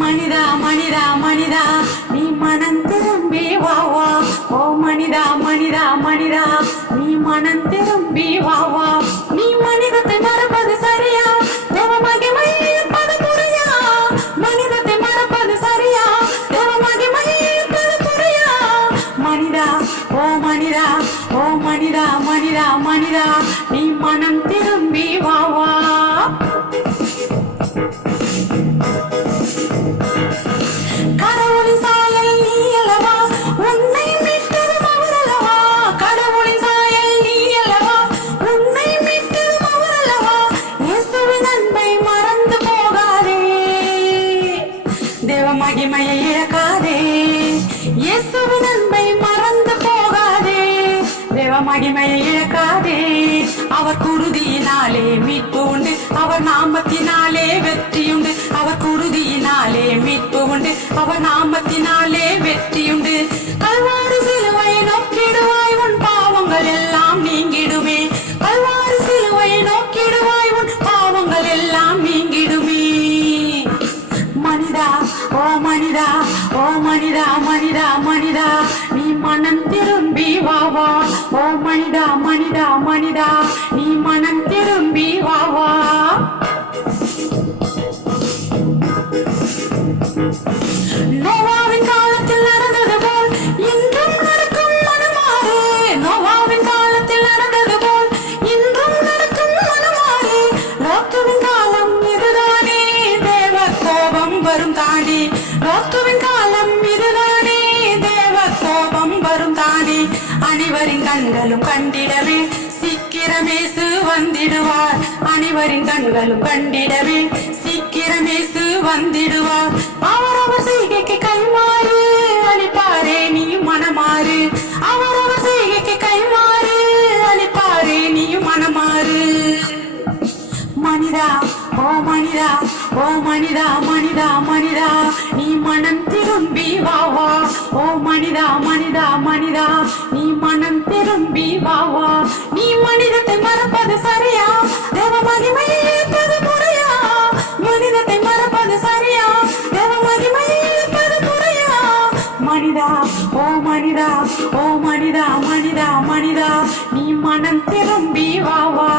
மனிதா மனிதா மனிதா நீ மனம் திரும்பி வா வா. ஓ மனிதா மனிதா மனிதா நீ மனம் திரும்பி வா வா. ஓ மனிதா ஓ மனிதா மனிதா மனிதா நீ மனம் திரும்பி வாவா கடவுளின் சாயல் நீ அல்லவா? உன்னை மீட்டதும் அவர் அல்லவா? கடவுளின் சாயல் நீ அல்லவா? உன்னை மீட்டதும் அவர் அல்லவா? இயேசுவின் அன்பை மறந்து போகாதே. தேவ மகிமையை மகிமையை இழக்காதே. அவர் குருதியினாலே மீட்பு உண்டு அவர் நாமத்தினாலே வெற்றியுண்டு. அவர் குருதியினாலே மீட்பு உண்டு அவர் நாமத்தினாலே வெற்றியுண்டு. கல்வாறு சிலுவை நோக்கிடுவாய் உன் பாவங்கள் எல்லாம் நீங்கிடுமே. கல்வாறு சிலுவை நோக்கிடுவாய் உன் பாவங்கள் எல்லாம் நீங்கிடுமே. மனிதா ஓ மனிதா ஓ மனிதா மனிதா மனிதா நீ மனம் திரும்பி வா ஓ மனிதா மனிதா மனிதா நீ மனம் திரும்பி வா வா. நோவாவின் காலத்தில் நடந்தது போல் இன்றும் நடக்கும் மனமாறு. நோவாவின் காலத்தில் நடந்தது போல் இன்றும் நடக்கும் மனமாறு. லோத்துவின் காலம் இதுதானே. தேவ கோபம் வரும் தானே. லோத்துவின் அனைவரின் கண்களும் கண்டிடவே. சீக்கிரமேசு வந்திடுவார். அனைவரின் கண்களும் கண்டிடவே. சீக்கிரமேசு வந்திடுவார். அவரவர் செய்கைக்கு கைமாறு. அளிப்பாரே நீ மனமாறு. அவரவர் செய்கைக்கு கைமாறு. அளிப்பாரே நீ மனமாறு. மனிதா ஓ மனிதா ஓ மனிதா மனிதா மனிதா நீ மனம் திரும்பி வா. ஓ மனிதா மனிதா மனிதா சரியா? தேவ மகிமை ஏற்பது மனிதத்தை மறப்பது சரியா? தேவ மகிமை ஏற்பது மனிதா ஓ மனிதா ஓ மனிதா மனிதா மனிதா நீ மனம் திரும்பி வாவா